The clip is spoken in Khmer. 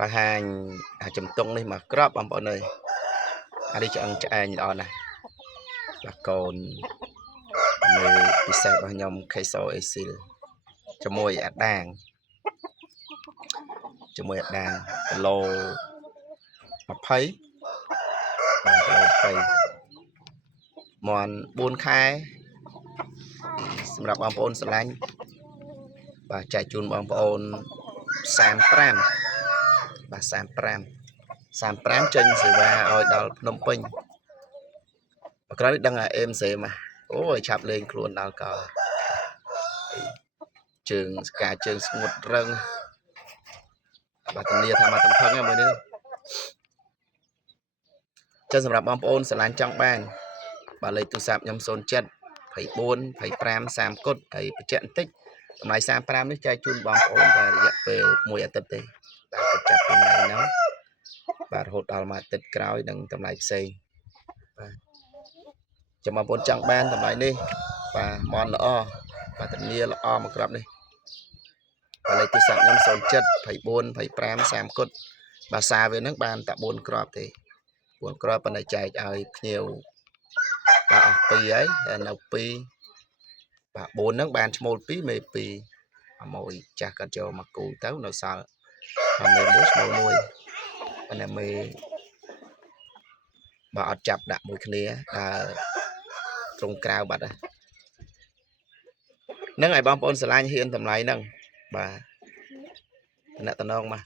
បង្ហាញជំទង់នេះមកក្របបងប្អូនអើយអានេះឆ្អឹងឆ្អែងល្អណាស់បាទកូនមើលពិសេសរបស់ខ្ញុំ Queso Asil ជាមួយអាដាងគីឡូ20មន់4ខែសម្រាប់បងប្អូនស្រឡាញ់បាទចែកជូនបងប្អូន35បាទ35ចេញសេវាឲ្យដល់ភ្នំពេញមកក្រោយនេះដឹងថាអេមសេមកអូយឆាប់លេងខ្លួនដល់កជើងស្កាជើងស្ងួតរឹងបាទធានាថាមកតំផឹងមួយនេះចឹងសម្រាប់បងប្អូនស្រឡាញ់ចង់បានបាទលេខទូរស័ព្ទខ្ញុំ07 24 25 30គុតហើយបញ្ជាក់បន្តិចតម្លៃ35នេះចែកជូនបងប្អូនតែរយៈពេល1អាទិត្យទេបាទចាប់ពីថ្ងៃនោះបាទរហូតដល់មួយអាទិត្យក្រោយនឹងតម្លៃផ្សេងបាទចាំបងប្អូនចង់បានតម្លៃនេះបាទមន់ល្អបាទធានាល្អមកក្របនេះបាទលេខទូរស័ព្ទខ្ញុំ07 24 25 30គុតបាទសារវានឹងបានតែ4គ្រាប់ទេ4គ្រាប់ប៉ុន្តែចែកឲ្យភ្ញៀវបាទអស់2ហើយតែនៅ2បាទ4ហ្នឹងបានឈ្មោល2មេ2មួយចាស់គាត់ចូលមកគូទៅនៅសល់មេ1ឈ្មោល1ប៉ុន្តែមេបាទអត់ចាប់ដាក់មួយគ្នាដើរត្រង់ក្រៅបាត់ហ្នឹងឲ្យបងប្អូនស្រឡាញ់ហ៊ានតម្លៃហ្នឹងបាទតំណងមក